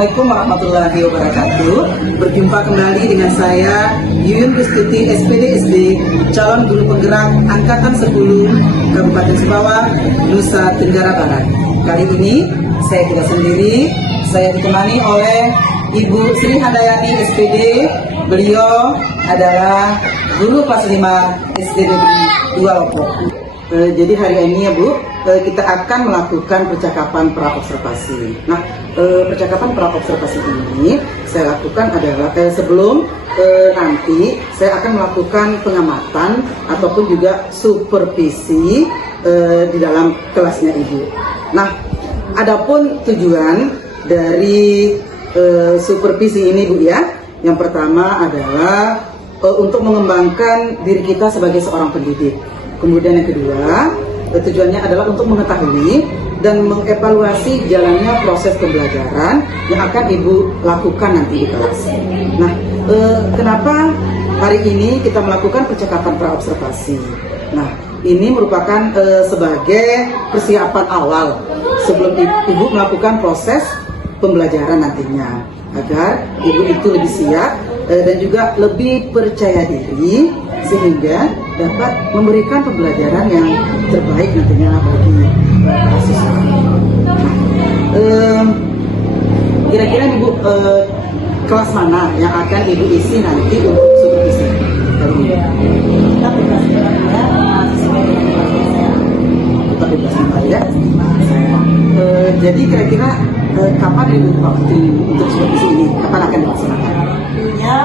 Assalamualaikum warahmatullahi wabarakatuh. Berjumpa kembali dengan saya Yuyun Gustuti SPD calon guru penggerak Angkatan 10 Kabupaten Sumbawa, Nusa Tenggara Barat. Kali ini saya tidak sendiri, saya ditemani oleh Ibu Sri Handayani SPD. Beliau adalah guru kelas 5 SD Negeri 2 Lombok. Jadi hari ini ya Bu, kita akan melakukan percakapan pra-observasi. Nah, percakapan pra-observasi ini saya lakukan adalah sebelum nanti saya akan melakukan pengamatan ataupun juga supervisi di dalam kelasnya Ibu. Nah, adapun tujuan dari supervisi ini Bu ya, yang pertama adalah untuk mengembangkan diri kita sebagai seorang pendidik. Kemudian yang kedua, tujuannya adalah untuk mengetahui dan mengevaluasi jalannya proses pembelajaran yang akan Ibu lakukan nanti di kelas. Nah, kenapa hari ini kita melakukan percakapan pra-observasi? Nah, ini merupakan sebagai persiapan awal sebelum Ibu melakukan proses pembelajaran nantinya, agar Ibu itu lebih siap dan juga lebih percaya diri sehingga dapat memberikan pembelajaran yang terbaik nantinya bagi para siswa. Kira-kira Ibu kelas mana yang akan Ibu isi nanti untuk supervisi? Kita bebas ya, sesuai dengan saya. Kita bebas ya. Jadi kira-kira kapan Ibu waktu untuk supervisi ini? Kapan akan dilaksanakan? Tentunya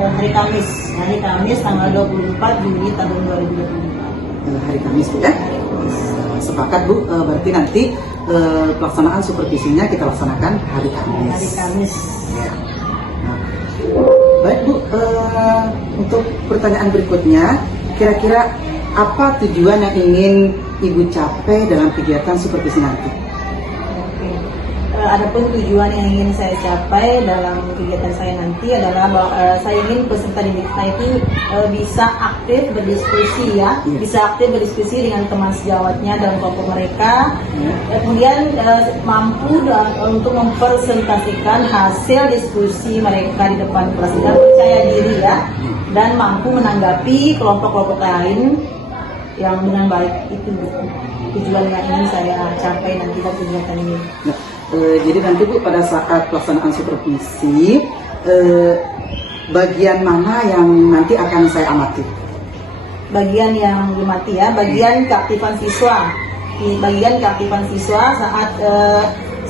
hari Kamis tanggal 24 Juni tahun 2024. Hari Kamis ya. Sepakat Bu, berarti nanti pelaksanaan supervisinya kita laksanakan hari Kamis. Hari Kamis. Ya. Nah, baik Bu, untuk pertanyaan berikutnya, kira-kira apa tujuan yang ingin Ibu capai dalam kegiatan supervisi nanti? Adapun tujuan yang ingin saya capai dalam kegiatan saya nanti adalah bahwa saya ingin peserta didik saya itu bisa aktif berdiskusi ya, bisa aktif berdiskusi dengan teman sejawatnya dalam kelompok mereka, kemudian mampu untuk mempresentasikan hasil diskusi mereka di depan kelas dan percaya diri ya, dan mampu menanggapi kelompok-kelompok lain yang dengan baik. Itu tujuan yang ingin saya capai nanti dalam kegiatan ini. Nah, jadi nanti Bu pada saat pelaksanaan supervisi bagian mana yang nanti akan saya amati? Bagian yang dimati ya, bagian keaktifan siswa. Di bagian keaktifan siswa saat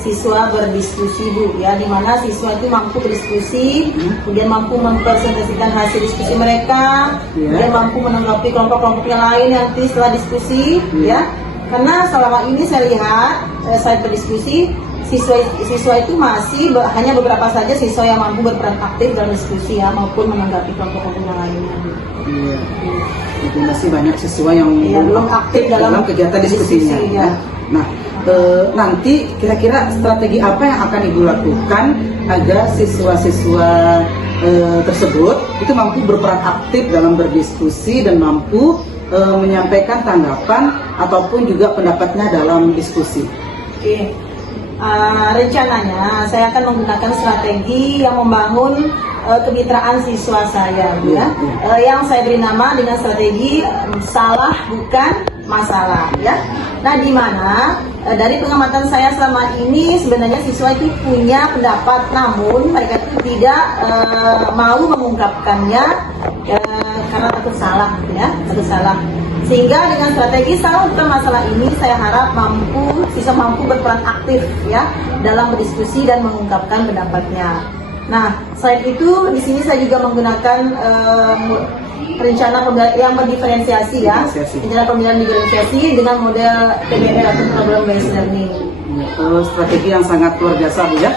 siswa berdiskusi Bu ya, di mana siswa itu mampu berdiskusi, kemudian mampu mempresentasikan hasil diskusi mereka, kemudian mampu menanggapi kelompok-kelompok yang lain nanti setelah diskusi ya. Karena selama ini saya lihat saya berdiskusi, siswa itu masih hanya beberapa saja siswa yang mampu berperan aktif dalam diskusi ya, maupun menanggapi kelompok-kelompok yang lainnya. Iya. Jadi masih banyak siswa yang belum aktif dalam kegiatan diskusinya. Ya. Nah, nanti kira-kira strategi apa yang akan Ibu lakukan agar siswa-siswa tersebut itu mampu berperan aktif dalam berdiskusi dan mampu menyampaikan tanggapan ataupun juga pendapatnya dalam diskusi? Oke. Rencananya saya akan menggunakan strategi yang membangun kemitraan siswa saya ya. Yang saya beri nama dengan strategi salah bukan masalah ya. Nah, di mana dari pengamatan saya selama ini sebenarnya siswa itu punya pendapat, namun mereka itu tidak mau mengungkapkannya karena takut salah ya, takut salah. Sehingga dengan strategi salah bukan masalah ini, saya harap siswa mampu berperan aktif ya dalam berdiskusi dan mengungkapkan pendapatnya. Nah, selain itu di sini saya juga menggunakan rencana pembelajaran yang berdiferensiasi ya, rencana pembelajaran diferensiasi dengan model PBL atau problem based learning. Strategi yang sangat luar biasa Bu ya.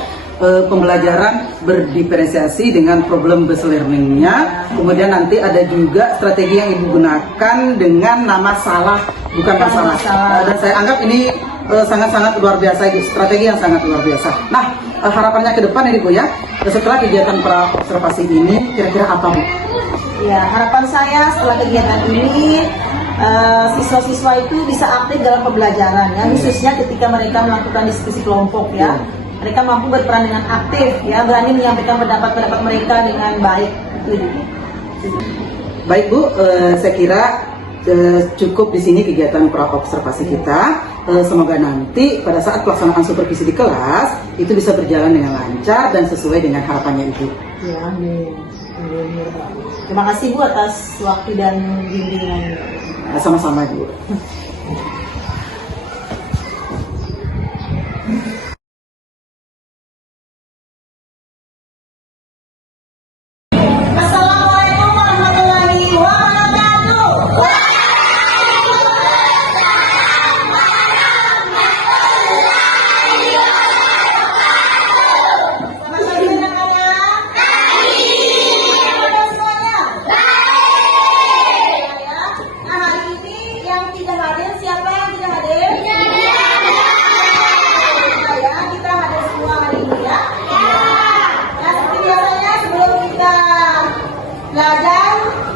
Pembelajaran berdiferensiasi dengan problem based learning-nya. Kemudian nanti ada juga strategi yang Ibu gunakan dengan nama salah bukan masalah. Dan saya anggap ini sangat-sangat luar biasa, itu strategi yang sangat luar biasa. Nah, harapannya ke depan ini Bu ya, setelah kegiatan pra-observasi ini kira-kira apa Bu? Ya, harapan saya setelah kegiatan ini siswa-siswa itu bisa aktif dalam pembelajaran ya, khususnya ketika mereka melakukan diskusi kelompok ya. mereka mampu berperan dengan aktif, ya, berani menyampaikan pendapat-pendapat mereka dengan baik. Itu. Baik Bu, saya kira cukup di sini kegiatan pra-observasi kita. Semoga nanti pada saat pelaksanaan supervisi di kelas itu bisa berjalan dengan lancar dan sesuai dengan harapannya Ibu. Ya, amin. Terima kasih Bu atas waktu dan bimbingan. Sama-sama Bu. Assalamualaikum warahmatullahi wabarakatuh. Selamat pagi anak-anak. Bagaimana semuanya? Ya. Nah, hari ini yang tidak hadir, siapa yang tidak hadir? Ya, kita hadir semua hari ini ya. Nah, seperti biasanya sebelum kita belajar,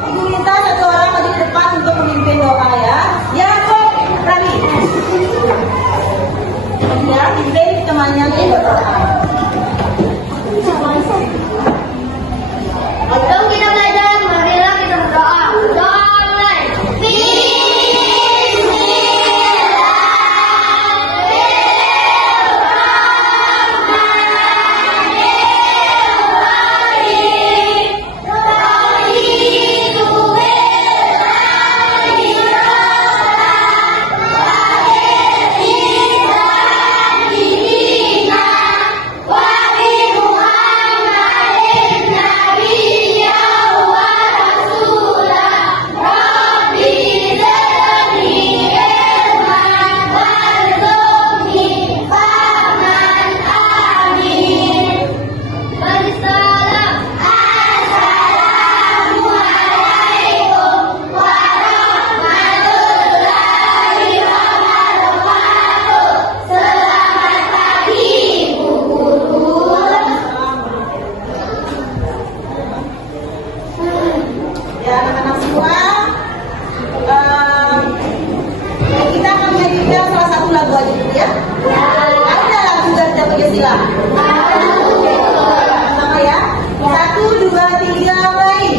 Ibu minta satu orang maju ke depan untuk memimpin doa ya. Ya, Kok, Rani. Ya, pimpin temannya di doa. Sebelum kita belajar, marilah kita berdoa. Doa mulai. Ya, anak-anak semua, kita akan menyanyikan salah satu lagu aja dulu ya. Ada lagu Garuda Pancasila. Sama ya. 1, 2, 3, main.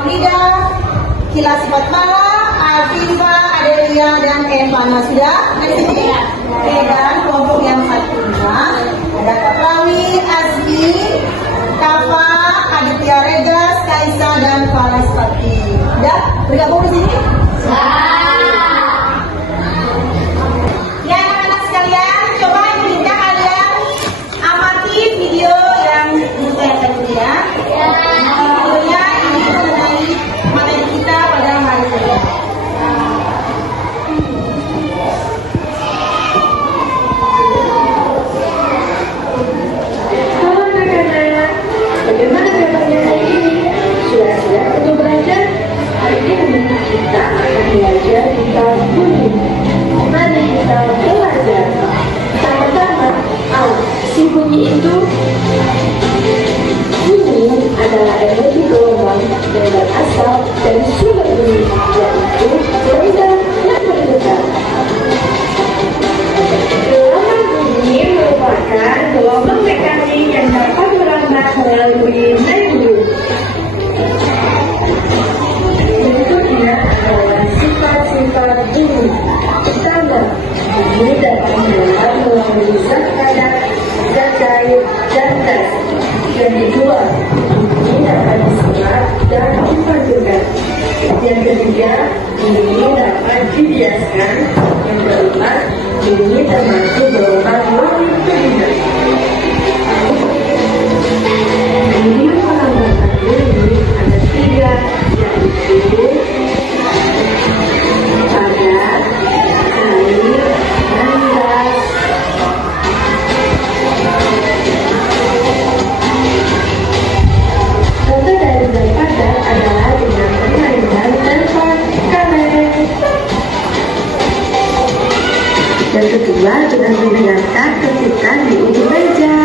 Maulida, Kila Sifat Mala, Afifa, Adelia, dan Evana. Sudah? Oke, dan kelompok yang satunya ada Kak Prawi, Azmi, Kafa, Aditya Regas, Kaisa, dan Falaspati. Sudah bergabung di sini? Ya, anak-anak sekalian, coba kita kalian amati video yang saya tadi ya. Videonya ini mengenai materi kita pada hari ini. Halo anak-anak, bagaimana kabarnya hari ini? Sudah siap untuk belajar? Hari ini kita akan belajar tentang bunyi. Mari kita belajar. Pertama-tama, si bunyi itu adalah energi gelombang yang berasal dari sumber bunyi, yaitu gelombang yang bergetar. Gelombang bunyi merupakan gelombang mekanik yang dapat merambat melalui membran. Berikutnya adalah sifat-sifat bunyi. Pertama, bunyi dapat merambat melalui zat padat, zat cair, dan gas. Yang kedua, bunyi dapat diserat dan dipanjurkan. Yang ketiga, bunyi dapat dibiaskan. Yang keempat, bunyi termasuk gelombang longitudinal. Kemudian penambahkan bunyi ada 3, yaitu padat, cair, dan gas. Contoh dari zat padat adalah dengan permainan telepon karet. Yang kedua, dengan menggunakan ketikan di ujung meja.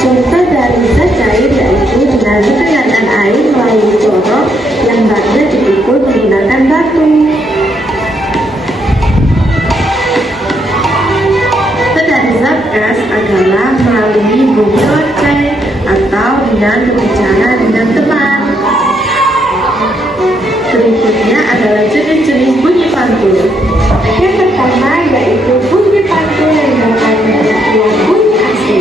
Contoh dari zat cair yaitu dengan dikeringkan air melalui corong yang baknya dipukul menggunakan batu. Dari zat gas adalah melalui bunyi lonceng atau dengan berbicara dengan teman. Berikutnya adalah jenis-jenis bunyi pantul. Yang pertama yaitu bunyi pantul yang dapat menjadi bunyi asli.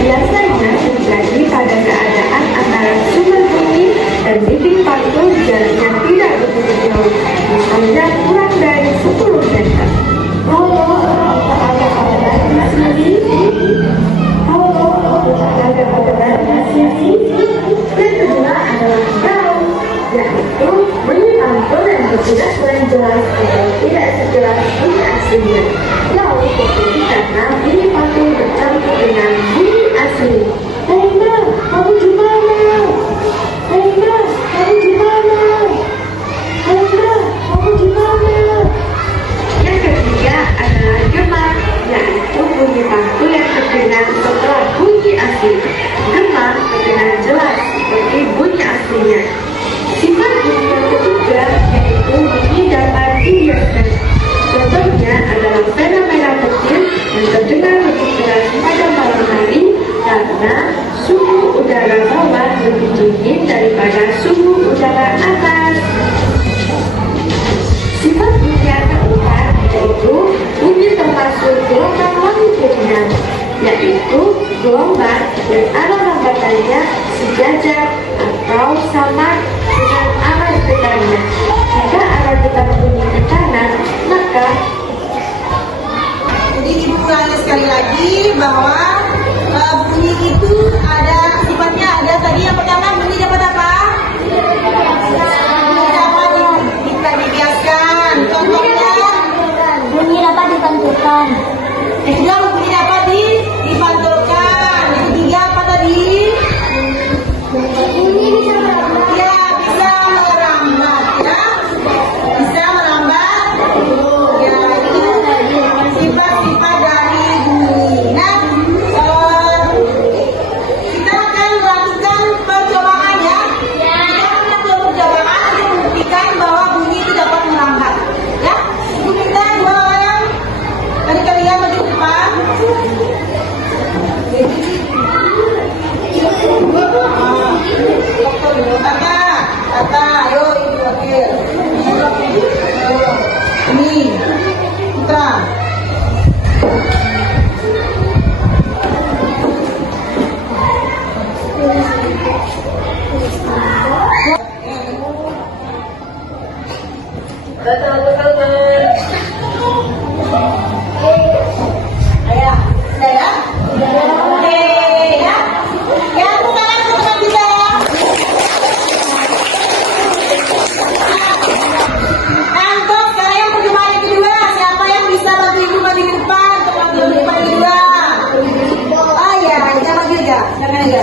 Biasanya terjadi pada keadaan antara sumber bunyi dan titik pantul jaraknya tidak begitu jauh, misalnya kurang dari 10 meter. Halo, ada kabar di sini? Halo, ada kabar di sini? Yang kedua adalah gaung, yaitu bunyi pantul yang tidak kurang jelas atau tidak sejelas bunyi aslinya. Gaung terjadi karena bunyi pantul bercampur dengan bunyi asli. Hei Ma, kamu di mana? Hei Ma, kamu di mana? Hei Ma, kamu di mana? Yang ketiga adalah gemar, yaitu bunyi pantul yang terdengar setelah bunyi asli. Gemar terdengar jelas seperti bunyi aslinya. Sifat bunyi yang ketiga yaitu bunyi dapat dibiaskan. Contohnya adalah fenomena kecil yang terdengar lebih keras pada malam hari karena suhu udara bawah lebih dingin daripada suhu udara atas. Sifat bunyi yang keempat yaitu bunyi termasuk gelombang longitudinal, yaitu gelombang yang arah lambatannya sejajar atau sama dengan arah getarnya. Jika arah getar bunyi ke kanan, maka Jadi ibu ulangi sekali lagi bahwa bunyi itu ada sifatnya ada tadi yang pertama bunyi dapat apa? Bunyi dapat dibiaskan. Contohnya Bunyi dapat dipantulkan. yang kedua bunyi dapat dipantulkan. Yang ketiga apa tadi? Bunyi bisa merambat. Ya bisa merambat ya. Bisa merambat. Ya itu sifat-sifat dari bunyi. Nah, Ayo, udah ya? Oke, ya. Yang buka langsung teman bisa. Anggap sekarang yang perjumpaan yang kedua. Siapa yang bisa bantu ibu maju ke depan untuk bantu perjumpaan yang kedua? Oh iya, kita maju aja. Jangan aja.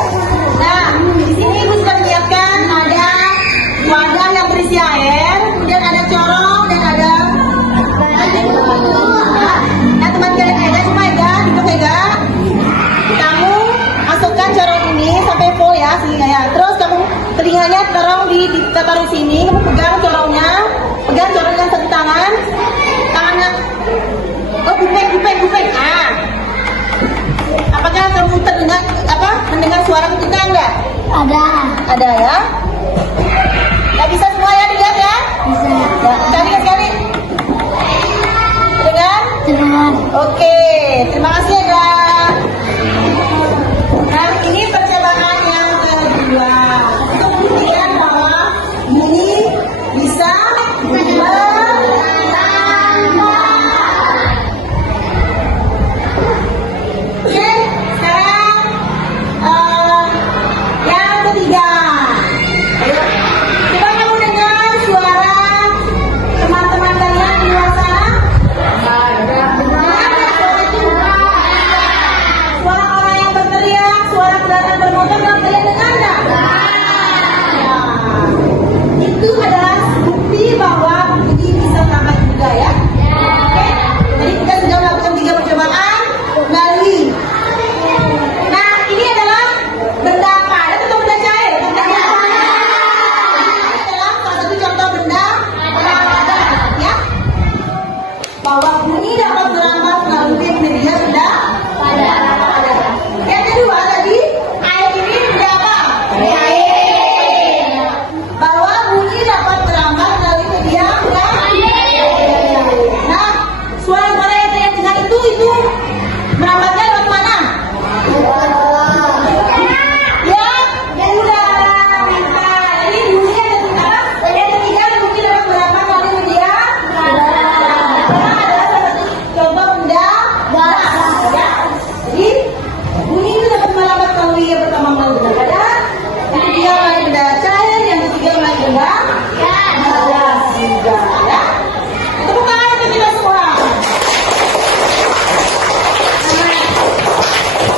Nah, di sini ibu sudah menyiapkan ada wadah yang berisi air, kemudian ada corong dan ada. Nah, teman kalian Ega, cuma Ega, duduk Ega. Kamu masukkan corong ini sampai full ya, sini ya. Terus kamu telinganya taruh taruh di sini, kamu pegang corongnya dengan satu tangan, tangannya. Oh, gupeng. Ah. Apakah kamu mendengar suara ketukan enggak? Ada ya. Nggak bisa semua ya dilihat ya? Bisa. Ya, sekali. Dengar? Oke, terima kasih ya. Nah, ini percobaan yang kedua. Untuk membuktikan bahwa bunyi bisa bertambah. Oke, sekarang yang ketiga. Ayo, coba kamu dengar suara teman-teman kalian di luar sana. Suara orang yang berteriak, suara kendaraan bermotor, kalian dengar nggak? Itu adalah bukti bahwa bunyi bisa tambah juga ya. Oke, jadi kita sudah melakukan 3 percobaan melalui. Nah, ini adalah benda apa? Ada contoh benda cair. Benda apa? Ini adalah salah satu contoh benda ya. Bahwa bunyi dapat berambah melalui media benda pada. Yang kedua tadi, air ini benda apa? Air. Bahwa bunyi dapat berambah melalui media benda air. Nah, suara-suara yang saya dengar itu merambatnya lewat mana? Ya, udah. Jadi bunyi ada tiga. Yang ketiga bunyi dapat berambat melalui media. Contoh benda gas ya. Jadi bunyi itu dapat merambat melalui yang pertama melalui benda padat, yang ketiga melalui benda cair, yang ketiga melalui benda gas juga ya. Tepuk tangan untuk kita semua.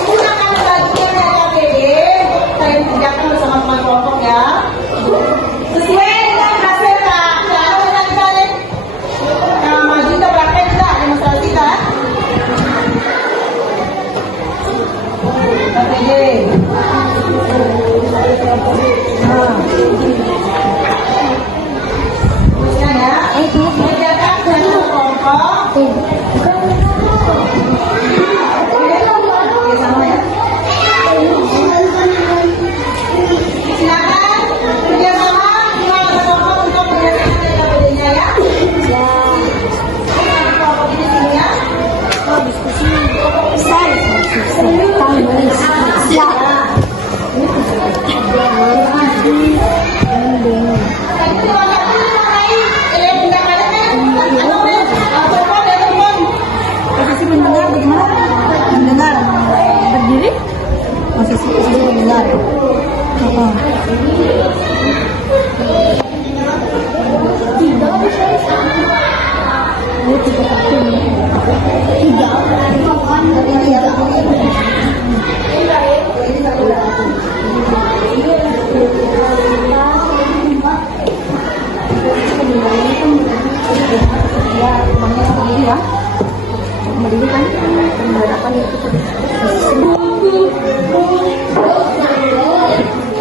Gunakan bagian dari APD untuk kalian kerjakan bersama teman kelompok ya. Sesuai dengan hasil Kak. Lalu kita kalian maju kita praktek kita demonstrasi kita. APD. Teruskan ya. Kerjakan dengan kelompok. Oke, sama ya. Silakan kerjasama dengan kelompok untuk menyelesaikan APD-nya ya. Kelompok ini sini ya. Posisi mendengar bagaimana? Mendengar. Berdiri? Posisi mendengar.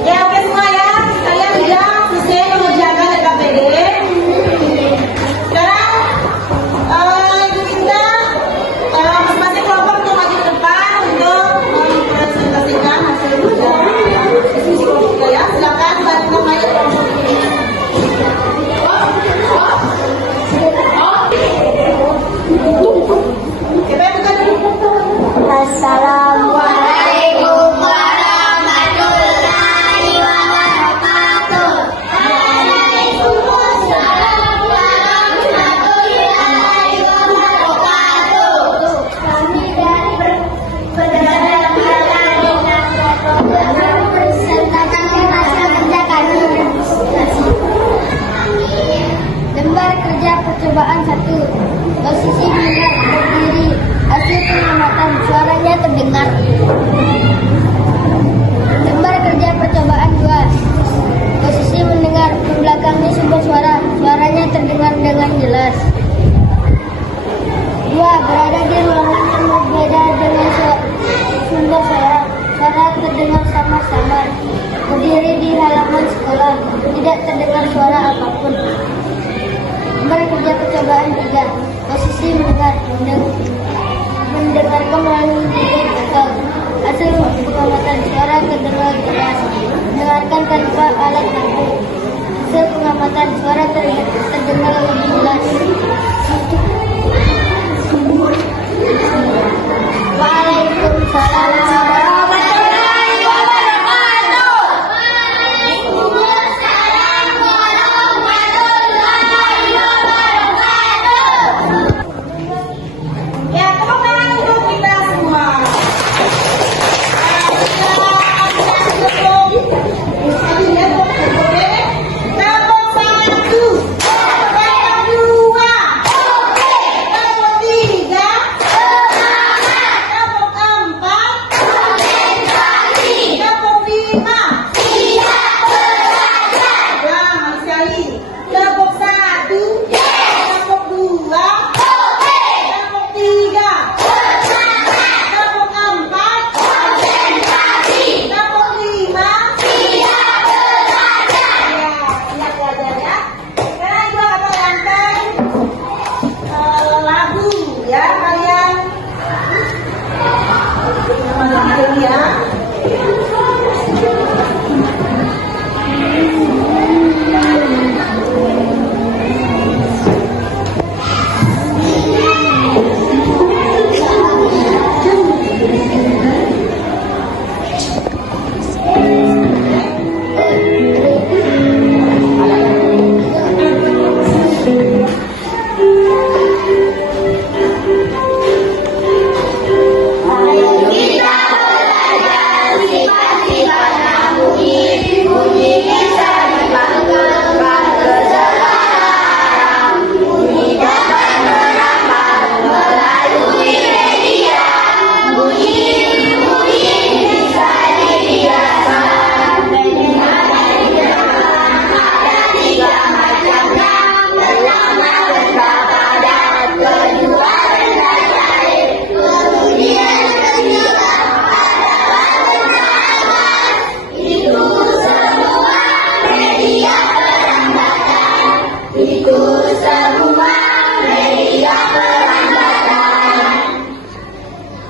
Ya, oke semua ya. Kalian sudah selesai mengerjakan LKPD. Sekarang ibu minta masing-masing kelompok untuk maju ke depan untuk tidak terdengar suara apapun. Nomor kerja percobaan 3. Posisi mendengarkan melalui tiga hasil pengamatan suara kedengar jelas. Mendengarkan tanpa alat bantu. Hasil pengamatan suara terdengar lebih jelas. Waalaikumsalam warahmatullahi wabarakatuh. Waalaikumsalam warahmatullahi wabarakatuh. Ya, tepuk tangan untuk kita semua.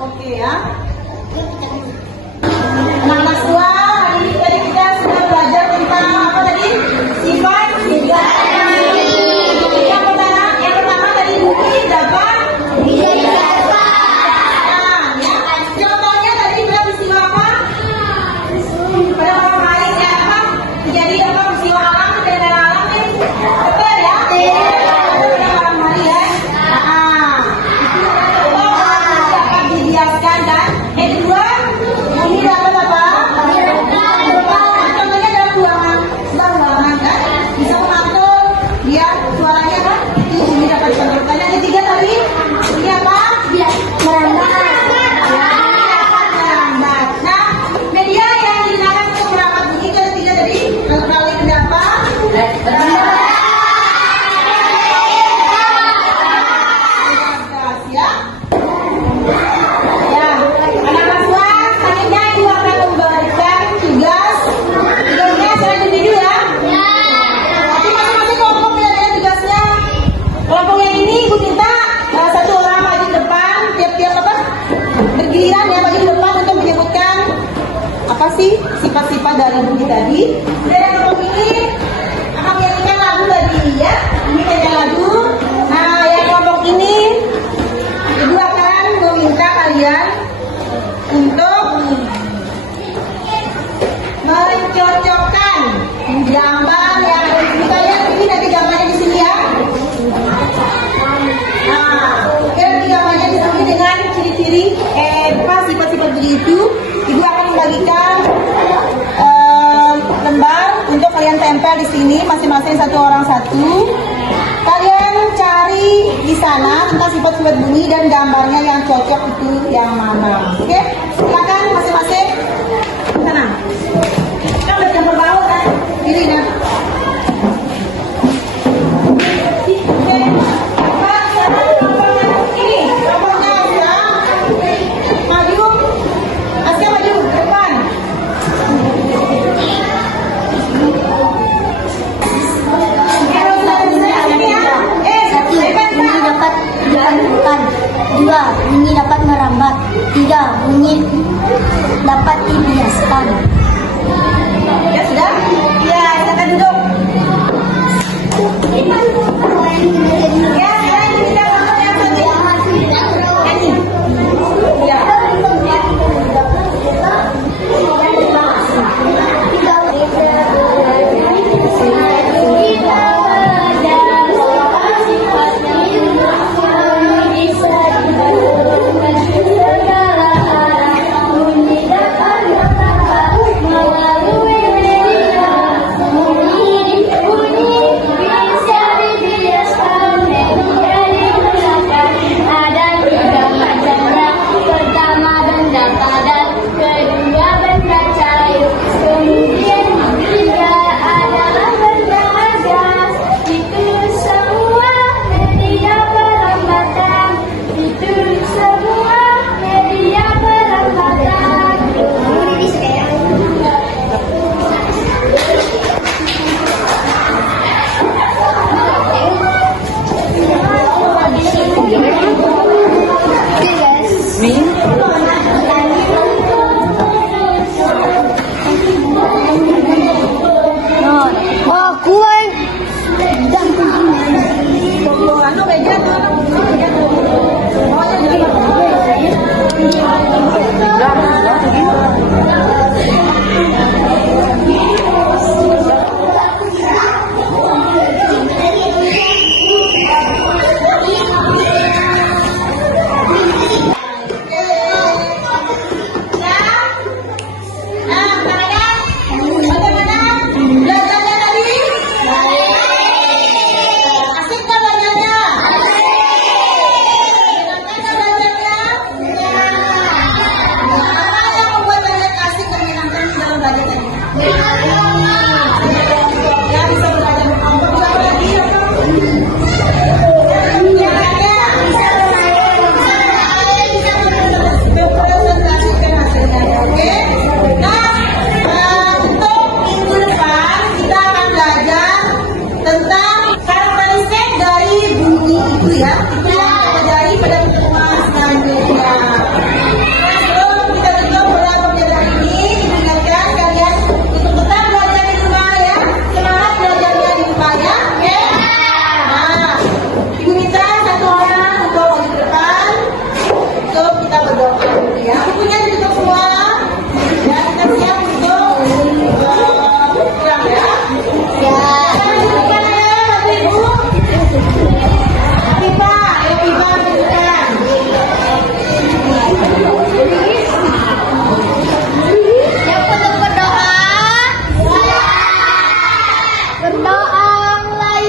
Oke ya. Anak-anak tua, hari ini tadi kita sudah belajar tentang apa tadi? Sifat. Yang pertama tadi bumi dapat. Contohnya tadi bilang peristiwa apa? Pada malam hari ya apa? Jadi apa peristiwa alam dan alam nih? Betul ya? Pada malam hari ya. Dapat dibiaskan kan? Yang kedua, ini dapat apa? Contohnya dalam ruangan kan? Bisa mengatur biar suaranya kan? Itu ini dapat dicontohkan. Yang ketiga tadi, ini apa? Merambat. Nah, media yang digunakan untuk merambat bunyi itu ada tiga tadi. Kalau kali kenapa? Ya. Ya, anak-anak tua, selanjutnya ibu akan memberikan tugas. Tugasnya secara individu ya. Tapi masing-masing kelompok tidak ada tugasnya. Kelompok yang ini ibu minta satu orang maju ke depan, tiap-tiap apa? Bergiliran ya maju ke depan untuk menyebutkan apa sih sifat-sifat dari bunyi tadi. Dan kelompok ini akan menyanyikan lagu tadi ya. Ini nyanyikan lagu. Nah, yang kelompok ini ibu akan meminta kalian untuk mencocokkan gambar yang ada di sini. Kalian ini nanti gambarnya di sini ya. Nah, nanti gambarnya di sini dengan ciri-ciri sifat-sifat begitu. Ibu akan membagikan lembar untuk kalian tempel di sini masing-masing satu orang satu. Kalian cari di sana tentang sifat-sifat bunyi dan gambarnya yang cocok itu yang mana. Oke, silakan masing-masing. Sana. Kan udah jam berbau kan? Ini ya. Maju. Aska maju ke depan. Ya, bisa belajar berkelompok. Siapa lagi? Mempresentasikan hasilnya, oke? Nah, untuk minggu depan kita akan belajar tentang karakteristik dari bunyi itu ya. Itu yang kita pelajari pada pertemuan selanjutnya. Sebelum kita tutup pada pembelajaran ini, diingatkan kalian untuk tetap belajar di rumah ya. Semangat belajarnya di rumah ya, oke? Nah, Ibu minta satu orang untuk maju ke depan untuk kita berdoa dulu ya. Bukunya ditutup semua. Ya, kita siap untuk pulang ya. Ya. Dudukkan ya, Bapak Ibu. Pipa, ayo Pipa dudukkan. Siap untuk berdoa? Berdoa mulai.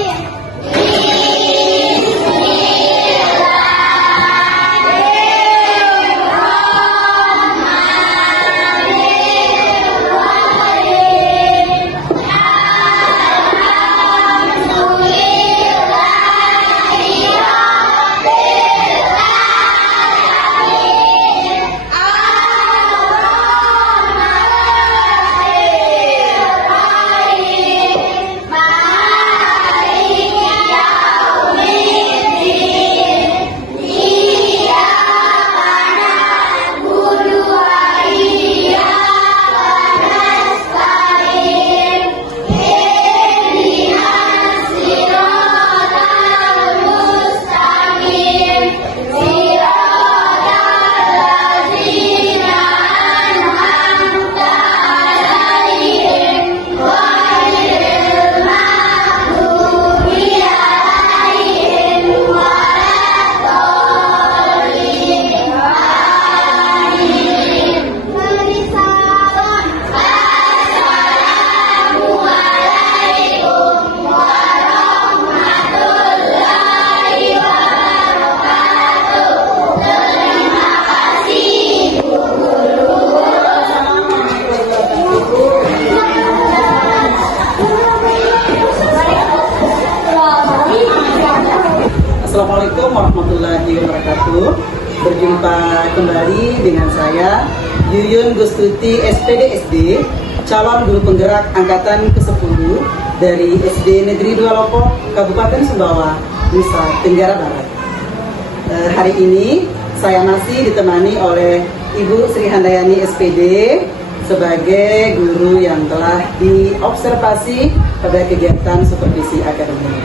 Assalamualaikum warahmatullahi wabarakatuh. Berjumpa kembali dengan saya Yuyun Gustuti SPD SD, calon guru penggerak angkatan ke-10 dari SD Negeri 2 Lopo, Kabupaten Sumbawa, Nusa Tenggara Barat. Hari ini saya masih ditemani oleh Ibu Sri Handayani SPD sebagai guru yang telah diobservasi pada kegiatan supervisi akademik.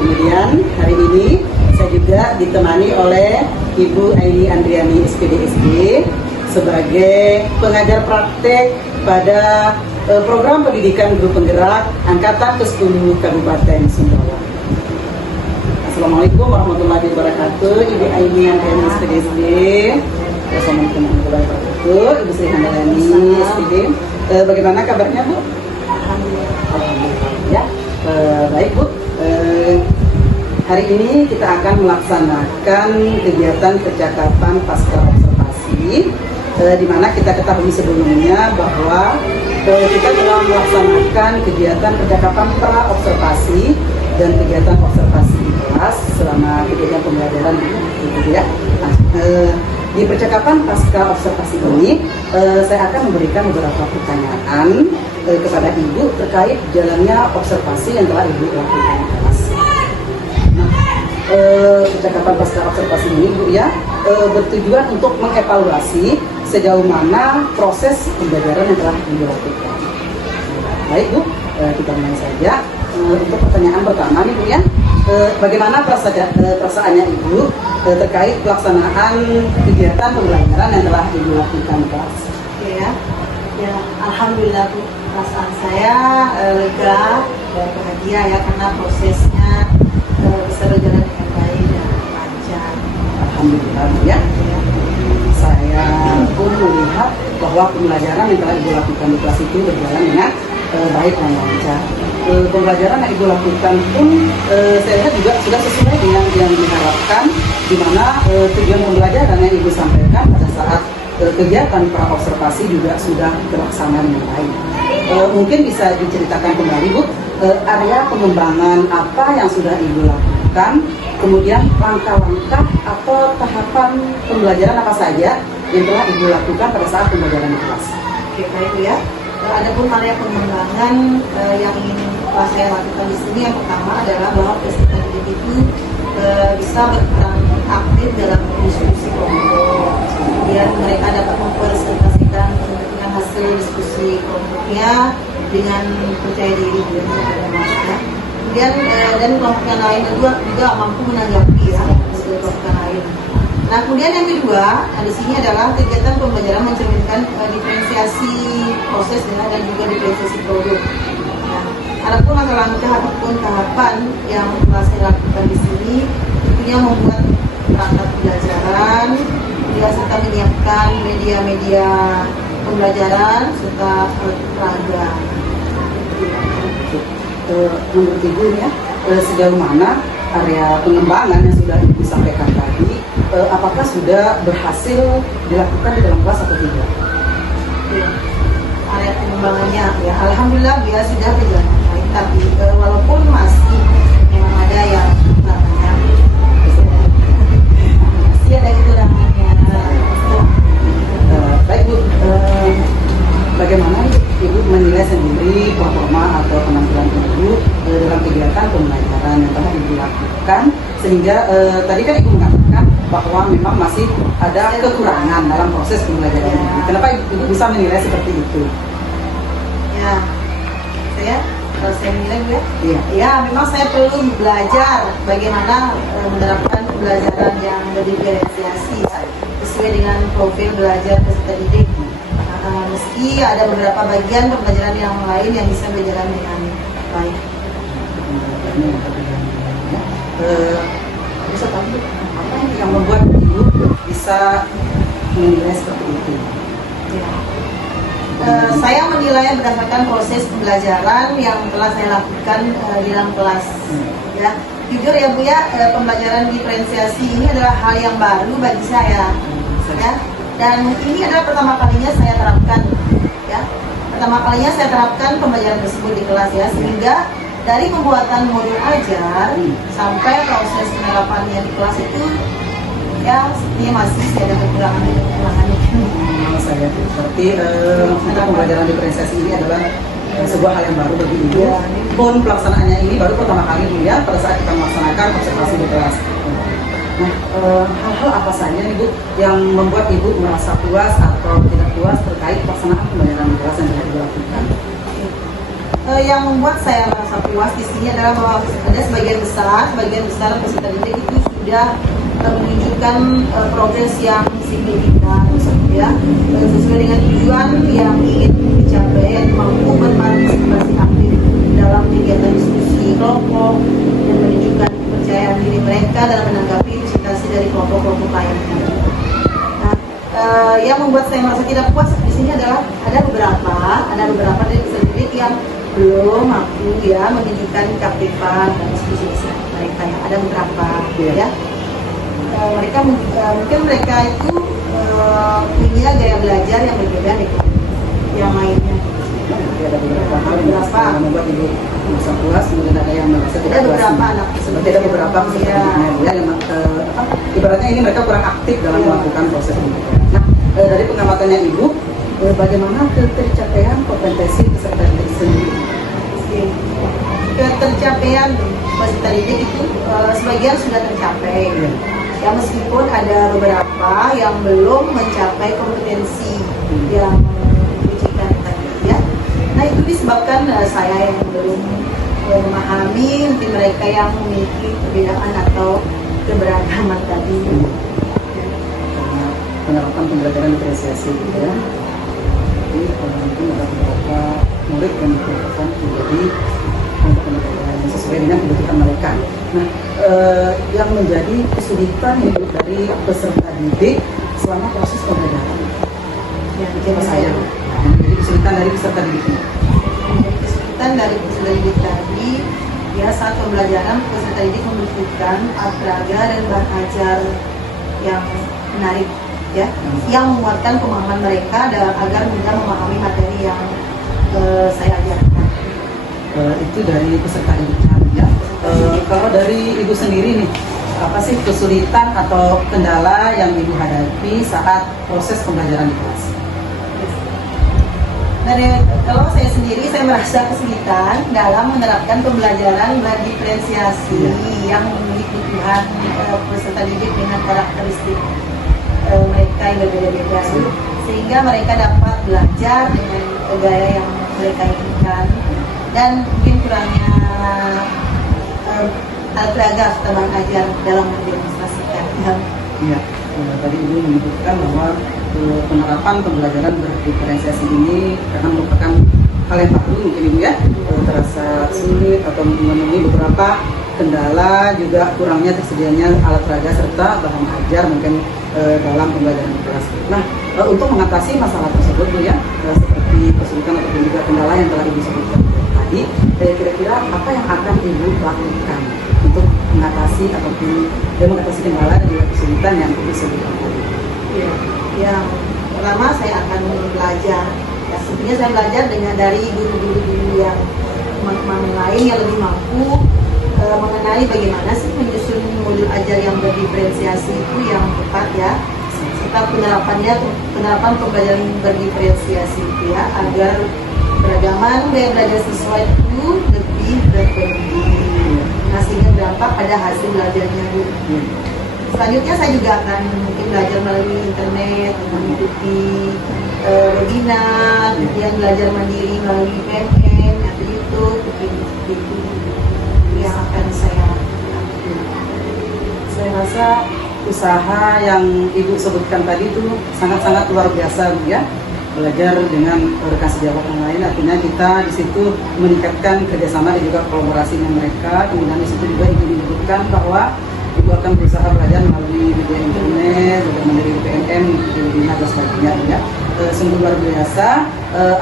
Kemudian hari ini saya juga ditemani oleh Ibu Aini Andriani SPD sebagai pengajar praktek pada program pendidikan guru penggerak angkatan ke-10 Kabupaten Sumbawa. Assalamualaikum warahmatullahi wabarakatuh. Ibu Aini Andriani SPD. Assalamualaikum warahmatullahi wabarakatuh. Ibu Sri Handayani SPD. Bagaimana kabarnya Bu? Alhamdulillah. Ya, baik Bu. Hari ini kita akan melaksanakan kegiatan percakapan pasca observasi, di mana kita ketahui sebelumnya bahwa kita telah melaksanakan kegiatan percakapan pra observasi dan kegiatan observasi di kelas selama kegiatan pembelajaran gitu ya. Nah, di percakapan pasca observasi ini saya akan memberikan beberapa pertanyaan kepada Ibu terkait jalannya observasi yang telah Ibu lakukan di kelas. Percakapan pasca observasi ini Bu ya bertujuan untuk mengevaluasi sejauh mana proses pembelajaran yang telah dilakukan. Baik Bu, kita mulai saja. Untuk pertanyaan pertama nih Bu ya, bagaimana perasaannya Ibu terkait pelaksanaan kegiatan pembelajaran yang telah Ibu lakukan di kelas? Ya, alhamdulillah Bu, perasaan saya lega dan bahagia ya karena prosesnya bisa berjalan dengan baik dan lancar. Alhamdulillah Bu ya. Saya pun melihat bahwa pembelajaran yang telah Ibu lakukan di kelas itu berjalan dengan baik dan lancar. Pembelajaran yang Ibu lakukan pun saya lihat juga sudah sesuai dengan yang diharapkan, di mana tujuan pembelajaran yang Ibu sampaikan pada saat kegiatan pra observasi juga sudah terlaksana dengan baik. Mungkin bisa diceritakan kembali Bu, area pengembangan apa yang sudah Ibu lakukan, kemudian langkah-langkah atau tahapan pembelajaran apa saja yang telah Ibu lakukan pada saat pembelajaran di kelas. Oke, baik ya. Adapun area pengembangan yang ingin saya lakukan di sini, yang pertama adalah bahwa peserta didik itu bisa berperan aktif dalam diskusi kelompok. Kemudian mereka dapat mempresentasikan dengan hasil diskusi kelompoknya dengan percaya diri dan ya. Kemudian dan kelompok yang lain juga mampu menanggapi ya hasil kelompok yang lain. Nah, kemudian yang kedua, di sini adalah kegiatan pembelajaran mencerminkan diferensiasi proses ya, dan juga diferensiasi produk. Nah, adapun langkah-langkah ataupun tahapan yang telah saya lakukan di sini, tentunya membuat perangkat pembelajaran, serta menyiapkan media-media pembelajaran serta peraga. Menurut Ibu ya, sejauh mana area pengembangan yang sudah Ibu sampaikan tadi, apakah sudah berhasil dilakukan di dalam kelas atau tidak? Ya, area pengembangannya ya, alhamdulillah dia sudah berjalan baik, tapi walaupun masih memang ada yang namanya masih ada kekurangannya. Baik Bu, bagaimana Ibu menilai sendiri performa atau penampilan Ibu dalam kegiatan pembelajaran yang telah Ibu lakukan, sehingga tadi kan Ibu mengatakan bahwa memang masih ada kekurangan dalam proses pembelajaran ini. Kenapa Ibu bisa menilai seperti itu? Ya, kalau saya menilai Bu ya, Iya. ya memang saya perlu belajar bagaimana menerapkan pembelajaran yang berdiferensiasi sesuai dengan profil belajar peserta didik. Meski ada beberapa bagian pembelajaran yang lain yang bisa berjalan dengan baik. Bisa tahu apa yang membuat Ibu bisa menilai seperti itu? Ya. Saya menilai berdasarkan proses pembelajaran yang telah saya lakukan di dalam kelas. Ya, jujur ya Bu ya, pembelajaran diferensiasi ini adalah hal yang baru bagi saya. Ya. Dan ini adalah pertama kalinya saya terapkan, ya. Pertama kalinya saya terapkan pembelajaran tersebut di kelas ya, sehingga dari pembuatan modul ajar sampai proses penerapannya di kelas itu, ya sepertinya masih ada kekurangan. Saya seperti untuk pembelajaran diferensiasi ini adalah sebuah hal yang baru bagi Ibu. Ya. Pun pelaksanaannya ini baru pertama kali dilihat pada saat kita melaksanakan observasi di kelas. Nah, hal-hal apa saja nih Bu yang membuat Ibu merasa puas atau tidak puas terkait pelaksanaan pembelajaran di kelas yang telah dilakukan? Yang membuat saya merasa puas di sini adalah bahwa ada sebagian besar peserta didik itu sudah menunjukkan progres yang signifikan, ya, sesuai dengan tujuan yang ingin dicapai, mampu berpartisipasi aktif dalam kegiatan diskusi kelompok dan menunjukkan kepercayaan diri mereka dalam menanggapi presentasi dari kelompok-kelompok lainnya. Nah, yang membuat saya merasa tidak puas di sini adalah ada beberapa dari peserta didik yang belum mampu ya menunjukkan keaktifan dan diskusi mereka, yang ada beberapa ya. Mereka mungkin mereka itu punya gaya belajar yang berbeda dengan yang lainnya. Jadi ada beberapa hal yang membuat Ibu merasa puas, kemudian ada yang merasa tidak Ada puas. beberapa anak Seperti ada beberapa peserta didiknya yang ibaratnya ini mereka kurang aktif dalam melakukan proses pendidikan. Nah, dari pengamatannya Ibu, bagaimana tercapaian kompetensi peserta didik sendiri? Ketercapaian peserta didik itu sebagian sudah tercapai. Ya, meskipun ada beberapa yang belum mencapai kompetensi yang diujikan tadi ya. Nah, itu disebabkan saya yang belum memahami mungkin mereka yang memiliki perbedaan atau keberagaman tadi. Penerapan pembelajaran diferensiasi ya. Jadi mungkin ada beberapa murid yang diperlukan menjadi pembelajaran yang sesuai dengan kebutuhan mereka. Nah, yang menjadi kesulitan Ibu dari peserta didik selama proses pembelajaran. Ya, Apa saya? Yang menjadi kesulitan dari peserta didik ini. Kesulitan dari peserta didik tadi, ya saat pembelajaran peserta didik membutuhkan peraga dan bahan ajar yang menarik, ya, yang menguatkan pemahaman mereka agar mudah memahami materi yang saya ajarkan. Itu dari peserta didiknya ya. Kalau dari ibu sendiri nih, apa sih kesulitan atau kendala yang ibu hadapi saat proses pembelajaran di kelas? Kalau saya sendiri, saya merasa kesulitan dalam menerapkan pembelajaran berdiferensiasi yang memiliki kebutuhan peserta didik dengan karakteristik mereka yang berbeda-beda, sehingga mereka dapat belajar dengan gaya yang mereka inginkan, dan mungkin kurangnya alat peraga teman ajar dalam mendemonstrasikan. Iya, tadi ibu menyebutkan bahwa penerapan pembelajaran berdiferensiasi ini karena merupakan hal yang baru mungkin ibu ya, terasa sulit atau memenuhi beberapa kendala, juga kurangnya tersedianya alat peraga serta bahan ajar mungkin dalam pembelajaran di kelas. Nah, untuk mengatasi masalah tersebut Bu ya, seperti kesulitan ataupun juga kendala yang telah ibu sebutkan tadi, kira-kira apa yang akan ibu lakukan untuk mengatasi ataupun mengatasi kendala dan juga kesulitan yang ibu sebutkan tadi? Ya, yang pertama saya akan belajar. Ya, sebenarnya saya belajar dari guru-guru yang teman-teman lain yang lebih mampu mengenali bagaimana sih menyusun modul ajar yang berdiferensiasi itu yang tepat ya, serta penerapan pembelajaran berdiferensiasi itu ya, agar keragaman gaya belajar siswa itu lebih berkembang, nah sehingga berdampak pada hasil belajarnya Bu. Selanjutnya saya juga akan mungkin belajar melalui internet, mengikuti webinar, kemudian belajar mandiri melalui PMN atau YouTube, seperti itu yang akan saya lakukan. Saya rasa usaha yang ibu sebutkan tadi itu sangat-sangat luar biasa Bu ya. Belajar dengan rekan sejawat yang lain, artinya kita di situ meningkatkan kerjasama dan juga kolaborasi dengan mereka. Kemudian di situ juga ibu menyebutkan bahwa ibu akan berusaha belajar melalui media internet, belajar mandiri PNM, di webinar dan sebagainya ya. Sungguh luar biasa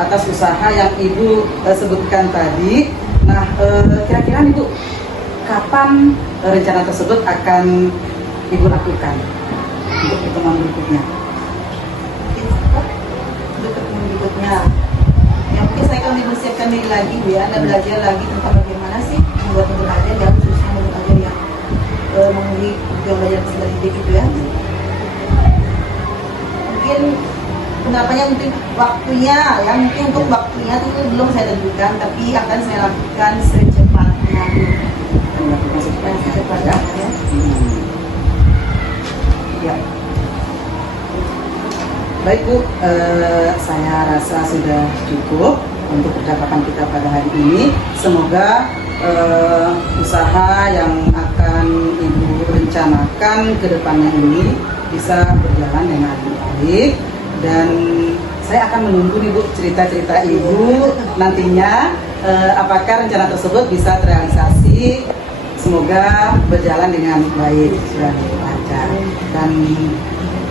atas usaha yang ibu sebutkan tadi. Nah, kira-kira ibu kapan rencana tersebut akan ibu lakukan untuk pertemuan berikutnya? Untuk pertemuan berikutnya, ya mungkin saya akan mempersiapkan diri lagi Bu ya, dan belajar lagi tentang bagaimana sih membuat modul ajar dan khususnya modul ajar yang memenuhi tujuan belajar peserta didik itu ya. Mungkin penerapannya mungkin waktunya ya, mungkin untuk waktunya itu belum saya tentukan, tapi akan saya lakukan secepatnya. Melakukan Secepatnya ya. Ya. Baik Bu, saya rasa sudah cukup untuk percakapan kita pada hari ini. Semoga usaha yang akan ibu rencanakan ke depannya ini bisa berjalan dengan baik, dan saya akan menunggu nih Bu cerita-cerita ibu nantinya, apakah rencana tersebut bisa terrealisasi. Semoga berjalan dengan baik dan lancar, dan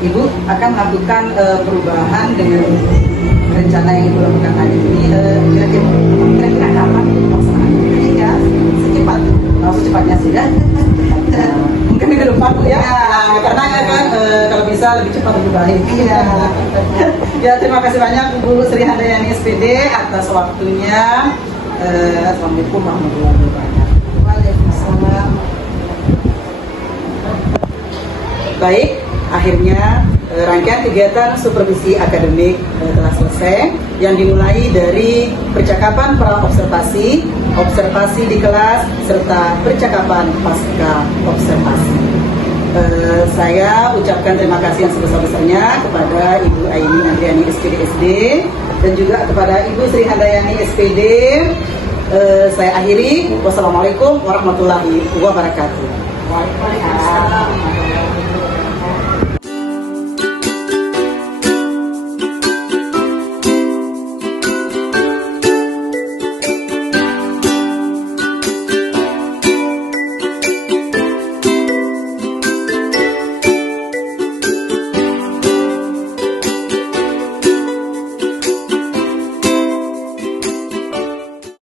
ibu akan melakukan perubahan dengan rencana yang ibu lakukan hari ini. Kira-kira kapan ibu melaksanakannya? Ya, secepatnya. Secepatnya sih ya. Mungkin minggu depan Bu ya. Karena kan kalau bisa lebih cepat lebih baik. Iya. Ya, terima kasih banyak Bu Sri Handayani SPD atas waktunya. Assalamualaikum warahmatullahi wabarakatuh. Waalaikumsalam. Baik, akhirnya rangkaian kegiatan supervisi akademik telah selesai, yang dimulai dari percakapan pra observasi, observasi di kelas, serta percakapan pasca observasi. Saya ucapkan terima kasih yang sebesar-besarnya kepada Ibu Aini Andriani SPD SD dan juga kepada Ibu Sri Handayani SPD. Saya akhiri. Wassalamualaikum warahmatullahi wabarakatuh. Waalaikumsalam.